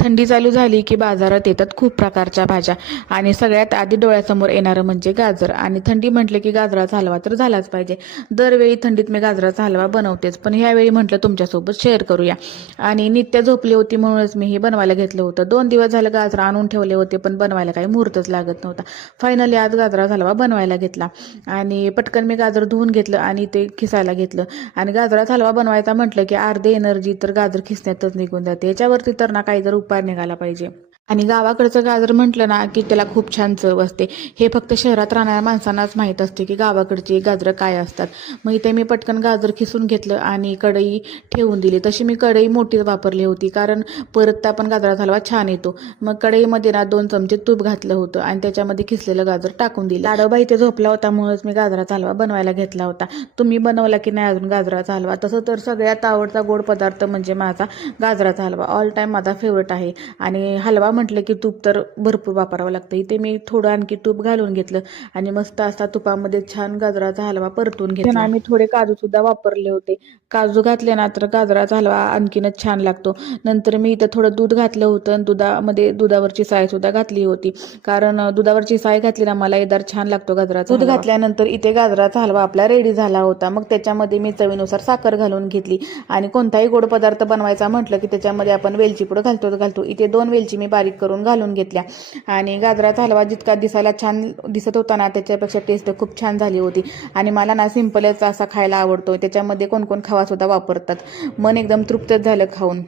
थंडी चालू झाली की बाजारात येतात खूप प्रकारच्या भाज्या आणि सगळ्यात आधी डोळ्यासमोर येणारं म्हणजे गाजर. आणि थंडी म्हटलं की गाजराचा हलवा तर झालाच पाहिजे. दरवेळी थंडीत मी गाजराचा हलवा बनवतेच, पण ह्यावेळी म्हटलं तुमच्यासोबत शेअर करूया. आणि नित्या झोपली होती म्हणूनच मी हे बनवायला घेतलं होतं. 2 दिवस झालं गाजर आणून ठेवले होते, पण बनवायला काही मुहूर्तच लागत नव्हता. फायनली आज गाजराचा हलवा बनवायला घेतला आणि पटकन मी गाजर धुवून घेतलं आणि ते खिसायला घेतलं. आणि गाजराचा हलवा बनवायचा म्हटलं की अर्धी एनर्जी तर गाजर खिसण्यातच निघून जाते. याच्यावरती तर ना काही जर उपाय निघाला पाहिजे. आणि गावाकडचं गाजर म्हटलं ना की त्याला खूप छान चव असते. हे फक्त शहरात राहणाऱ्या माणसांनाच माहीत असते की गावाकडची गाजरं काय असतात. मग इथे मी पटकन गाजर खिसून घेतलं आणि कढई ठेवून दिली. तशी मी कढई मोठी वापरली होती, कारण परत आपण गाजराचा हलवा छान येतो. मग कढईमध्ये ना 2 चमचे तूप घातलं होतं आणि त्याच्यामध्ये खिसलेलं गाजर टाकून दिलं. लाडोबा इथे झोपला होता म्हणूनच मी गाजराचा हलवा बनवायला घेतला होता. तुम्ही बनवला की नाही अजून गाजराचा हलवा? तसं तर सगळ्यात आवडता गोड पदार्थ म्हणजे माझा गाजराचा हलवा. ऑल टाईम माझा फेवरेट आहे. आणि हलवा म्हटलं की तूप तर भरपूर वापरावं लागतं. इथे मी थोडं आणखी तूप घालून घेतलं आणि मस्त असा तुपामध्ये छान गाजराचा हलवा परतून घेतला. आम्ही थोडे काजू सुद्धा वापरले होते. काजू घातले ना तर गाजराचा हलवा आणखीनच छान लागतो. नंतर मी इथं थोडं दूध घातलं होतं आणि दुधावरची साय सुद्धा घातली होती, कारण दुधावरची साय घातली ना मला येदार छान लागतो गाजराचा हलवा. दूध घातल्यानंतर इथे गाजराचा हलवा आपला रेडी झाला होता. मग त्याच्यामध्ये मी चवीनुसार साखर घालून घेतली. आणि कोणताही गोड पदार्थ बनवायचा म्हटलं की त्याच्यामध्ये आपण वेलची पूड घालतो. इथे 2 वेलची मी बारीक करून घालून घेतल्या. आणि गाजराचा हलवा जितका दिसायला छान दिसत होता ना त्याच्यापेक्षा टेस्ट खूप छान झाली होती. आणि मला ना सिंपलच असा खायला आवडतो. त्याच्यामध्ये कोण कोण खवा सुद्धा वापरतात. मन एकदम तृप्त झालं खाऊन.